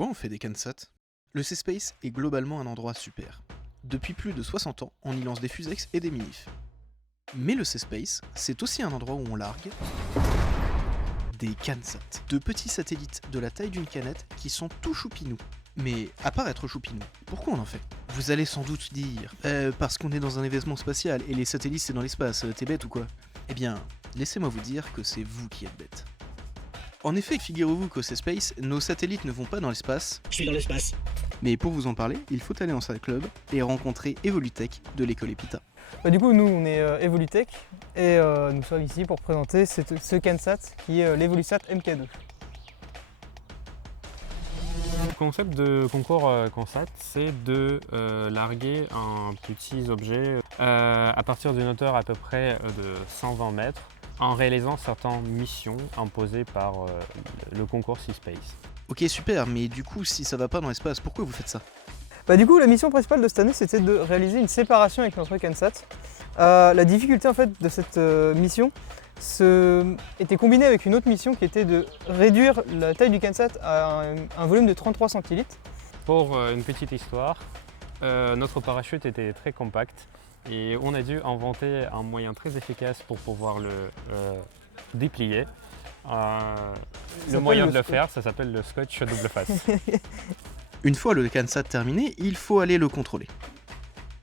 Pourquoi on fait des CanSat? Le C-Space est globalement un endroit super. Depuis plus de 60 ans, on y lance des fusex et des minifs. Mais le C-Space, c'est aussi un endroit où on largue des CanSat, de petits satellites de la taille d'une canette qui sont tout choupinous. Mais à part être choupinous, pourquoi on en fait? Vous allez sans doute dire, parce qu'on est dans un événement spatial et les satellites c'est dans l'espace, t'es bête ou quoi? Eh bien, laissez-moi vous dire que c'est vous qui êtes bête. En effet, figurez-vous qu'au C-Space, nos satellites ne vont pas dans l'espace. Je suis dans l'espace. Mais pour vous en parler, il faut aller en salle club et rencontrer Evolutech de l'école EPITA. Du coup, nous, on est Evolutech et nous sommes ici pour présenter ce CanSat qui est l'Evolusat MK2. Le concept de concours CanSat, c'est de larguer un petit objet à partir d'une hauteur à peu près de 120 mètres en réalisant certaines missions imposées par le concours C-Space. Ok, super, mais du coup, si ça va pas dans l'espace, pourquoi vous faites ça? Du coup, la mission principale de cette année, c'était de réaliser une séparation avec notre CanSat. La difficulté en fait de cette mission était combinée avec une autre mission qui était de réduire la taille du CanSat à un volume de 33 centilitres. Pour une petite histoire, notre parachute était très compact et on a dû inventer un moyen très efficace pour pouvoir le déplier. Le moyen de le faire, ça s'appelle le scotch double face. Une fois le CanSat terminé, il faut aller le contrôler.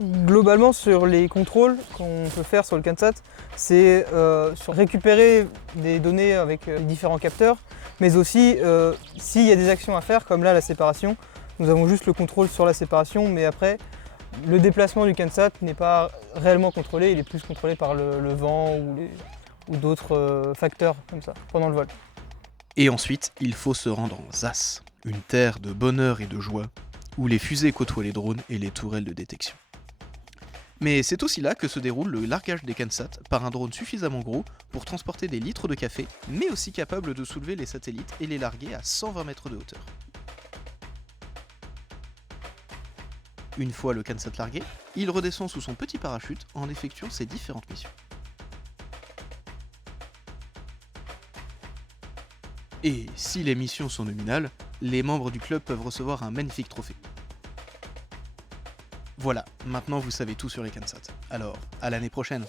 Globalement, sur les contrôles qu'on peut faire sur le CanSat, c'est sur récupérer des données avec les différents capteurs, mais aussi s'il y a des actions à faire, comme là la séparation, nous avons juste le contrôle sur la séparation, mais après, le déplacement du CanSat n'est pas réellement contrôlé, il est plus contrôlé par le vent ou d'autres facteurs comme ça pendant le vol. Et ensuite, il faut se rendre en ZAS, une terre de bonheur et de joie, où les fusées côtoient les drones et les tourelles de détection. Mais c'est aussi là que se déroule le largage des CanSat par un drone suffisamment gros pour transporter des litres de café, mais aussi capable de soulever les satellites et les larguer à 120 mètres de hauteur. Une fois le CanSat largué, il redescend sous son petit parachute en effectuant ses différentes missions. Et si les missions sont nominales, les membres du club peuvent recevoir un magnifique trophée. Voilà, maintenant vous savez tout sur les CanSat. Alors, à l'année prochaine.